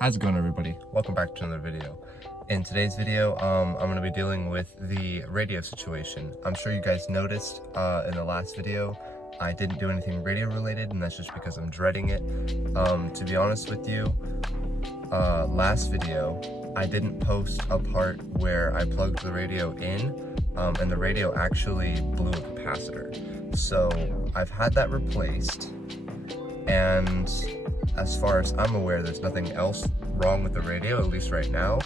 How's it going, everybody? Welcome back to another video. In today's video, I'm going to be dealing with the radio situation. I'm sure you guys noticed in the last video, I didn't do anything radio related, and that's just because I'm dreading it. To be honest with you, last video, I didn't post a part where I plugged the radio in, and the radio actually blew a capacitor. So I've had that replaced, and as far as I'm aware, there's nothing else wrong with the radio, at least right now.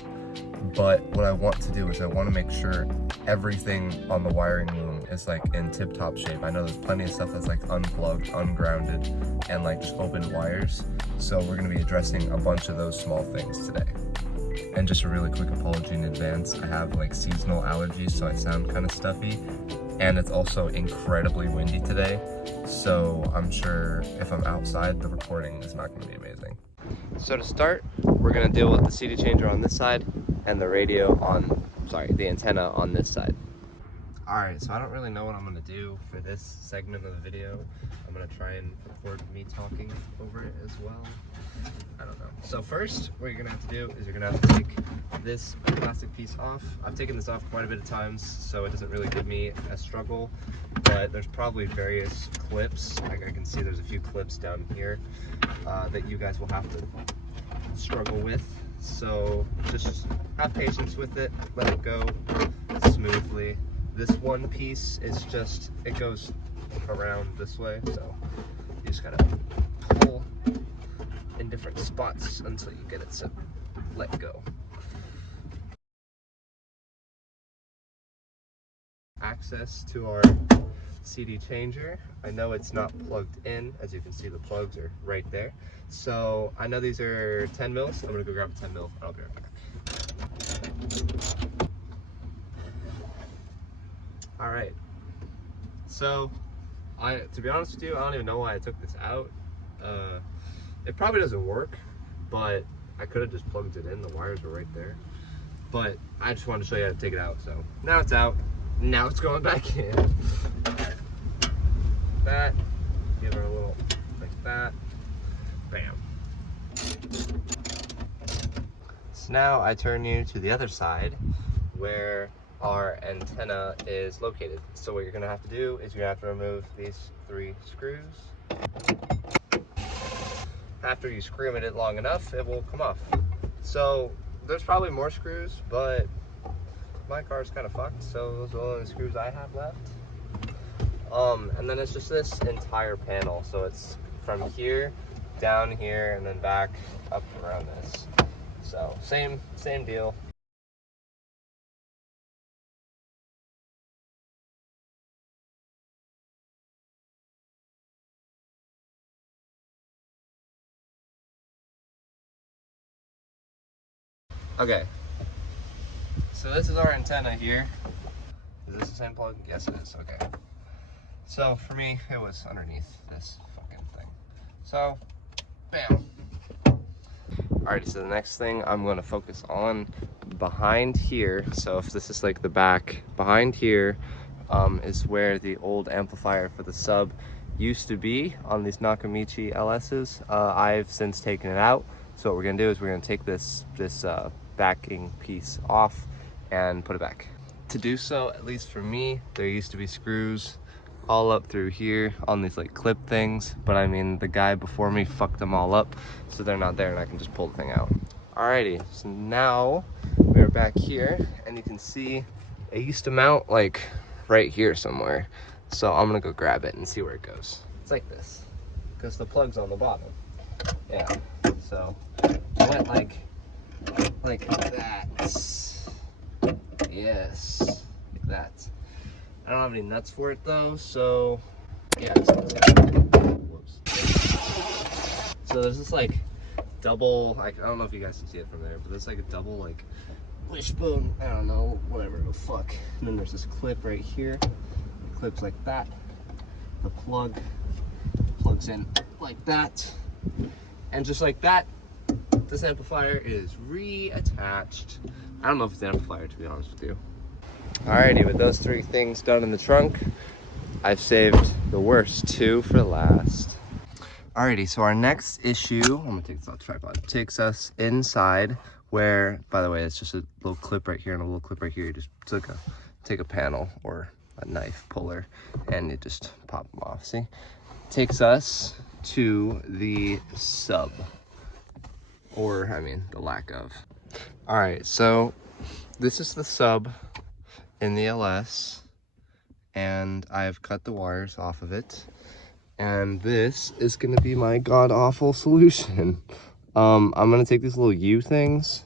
But what I want to do is I want to make sure everything on the wiring loom is like in tip-top shape. I know there's plenty of stuff that's like unplugged, ungrounded, and like just open wires. So we're going to be addressing a bunch of those small things today. And just a really quick apology in advance. I have like seasonal allergies, so I sound kind of stuffy. And it's also incredibly windy today. So I'm sure if I'm outside, the recording is not going to be amazing. So to start, we're going to deal with the CD changer on this side and the radio on, the antenna on this side. Alright, so I don't really know what I'm going to do for this segment of the video. I'm going to try and record me talking over it as well. I don't know. So first, what you're going to have to do is you're going to have to take this plastic piece off. I've taken this off quite a bit of times, so it doesn't really give me a struggle, but there's probably various clips. I can see there's a few clips down here that you guys will have to struggle with. So just have patience with it, let it go smoothly. This one piece is just, it goes around this way, so you just gotta pull in different spots until you get it to let go. Access to our CD changer. I know it's not plugged in. As you can see, the plugs are right there. So I know these are 10 mils. I'm gonna go grab a 10 mil and I'll be right back. All right. So to be honest with you, I don't even know why I took this out. It probably doesn't work, but I could have just plugged it in. The wires were right there. But I just wanted to show you how to take it out. So now it's out. Now it's going back in. That, give her a little like that. Bam. So now I turn you to the other side where our antenna is located. So what you're gonna have to do is you're gonna have to remove these 3 screws. After you screw it long enough, it will come off. So there's probably more screws, but my car's kind of fucked, so those are the only screws I have left. And then it's just this entire panel. So it's from here, down here, and then back up around this. So same deal. Okay, so this is our antenna here. Is this the same plug? Yes, it is. Okay. So for me, it was underneath this fucking thing. So, bam. Alrighty, so the next thing I'm going to focus on behind here. So if this is like the back, behind here is where the old amplifier for the sub used to be on these Nakamichi LS's. I've since taken it out. So what we're going to do is we're going to take this backing piece off and put it back. To do so, at least for me, there used to be screws all up through here on these like clip things, but I mean the guy before me fucked them all up, so they're not there and I can just pull the thing out. Alrighty, so now we're back here and you can see it used to mount like right here somewhere. So I'm gonna go grab it and see where it goes. It's like this, because the plug's on the bottom. Yeah, so I went like that. Yes, like that. I don't have any nuts for it though, so yeah. Whoops. So there's this like double, I don't know if you guys can see it from there, but there's like a double like wishbone, I don't know, whatever the fuck. And then there's this clip right here. It clips like that. The plug plugs in like that. And just like that, this amplifier is reattached. I don't know if it's an amplifier, to be honest with you. Alrighty, with those 3 things done in the trunk, I've saved the worst 2 for last. Alrighty, so our next issue, I'm gonna take this off the tripod, takes us inside where, by the way, it's just a little clip right here and a little clip right here. You just take a panel or a knife puller and you just pop them off, see? Takes us to the sub, or I mean, the lack of. Alright, so this is the sub in the LS, and I've cut the wires off of it. And this is gonna be my god-awful solution. I'm gonna take these little U things,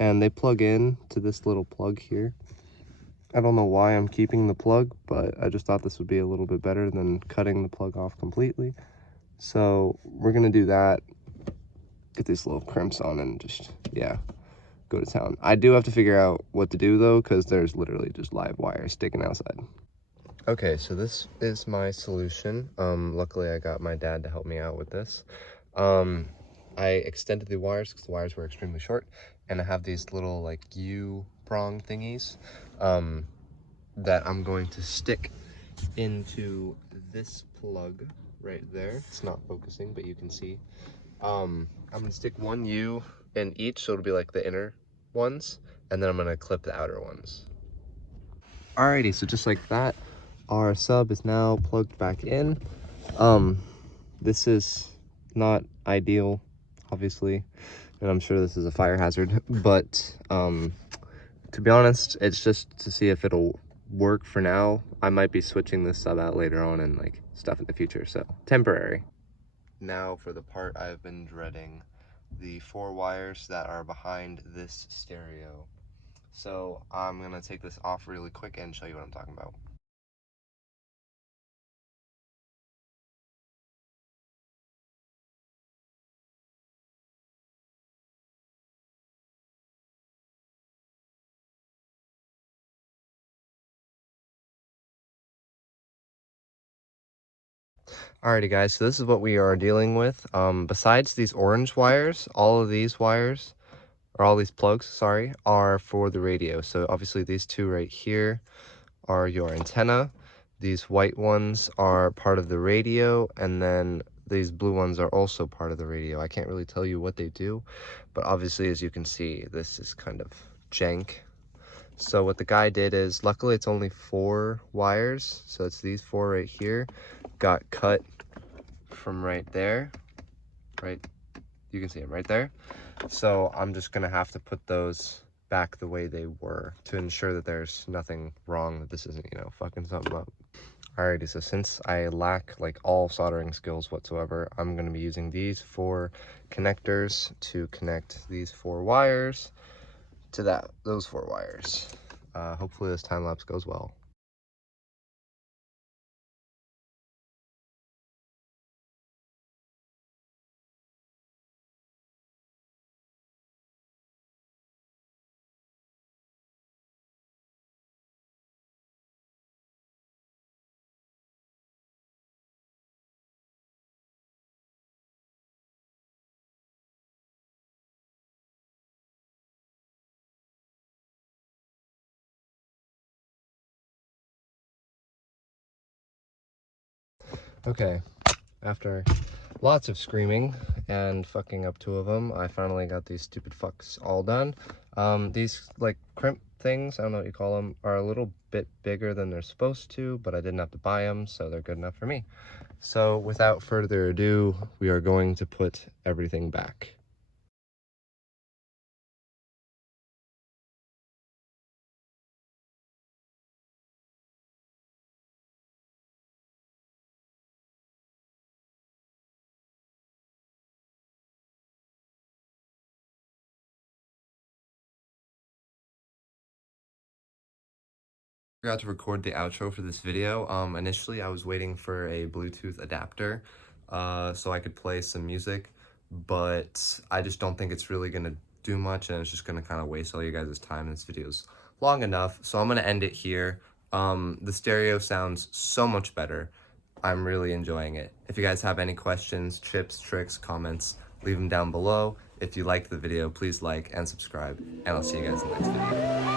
and they plug in to this little plug here. I don't know why I'm keeping the plug, but I just thought this would be a little bit better than cutting the plug off completely. So we're gonna do that, get these little crimps on, and just, yeah, go to town. I do have to figure out what to do though, because there's literally just live wires sticking outside. Okay, so this is my solution. Luckily I got my dad to help me out with this. I extended the wires because the wires were extremely short, and I have these little like U-prong thingies that I'm going to stick into this plug right there. It's not focusing, but you can see. I'm gonna stick one U in each, so it'll be like the inner ones, and then I'm gonna clip the outer ones. Alrighty, so just like that, our sub is now plugged back in. This is not ideal, obviously, and I'm sure this is a fire hazard, but to be honest, it's just to see if it'll work for now. I might be switching this sub out later on and like stuff in the future, so temporary. Now for the part I've been dreading, the 4 wires that are behind this stereo. So I'm gonna take this off really quick and show you what I'm talking about. Alrighty guys, so this is what we are dealing with. Besides these orange wires, all of these wires, or all these plugs, sorry, are for the radio. So obviously these 2 right here are your antenna. These white ones are part of the radio, and then these blue ones are also part of the radio. I can't really tell you what they do, but obviously as you can see, this is kind of jank. So what the guy did is, luckily it's only 4 wires, so it's these 4 right here, got cut from right there, right, you can see them right there. So I'm just gonna have to put those back the way they were to ensure that there's nothing wrong, that this isn't, you know, fucking something up. Alrighty, so since I lack like all soldering skills whatsoever, I'm gonna be using these 4 connectors to connect these 4 wires to those 4 wires. Hopefully this time lapse goes well. Okay, after lots of screaming and fucking up 2 of them, I finally got these stupid fucks all done. These like crimp things, I don't know what you call them, are a little bit bigger than they're supposed to, but I didn't have to buy them, so they're good enough for me. So without further ado, we are going to put everything back. Forgot to record the outro for this video. Initially I was waiting for a Bluetooth adapter so I could play some music, but I just don't think it's really gonna do much, and it's just gonna kind of waste all you guys' time. This video's long enough, so I'm gonna end it here. The stereo sounds so much better. I'm really enjoying it. If you guys have any questions, tips, tricks, comments, leave them down below. If you liked the video, please like and subscribe, and I'll see you guys in the next video.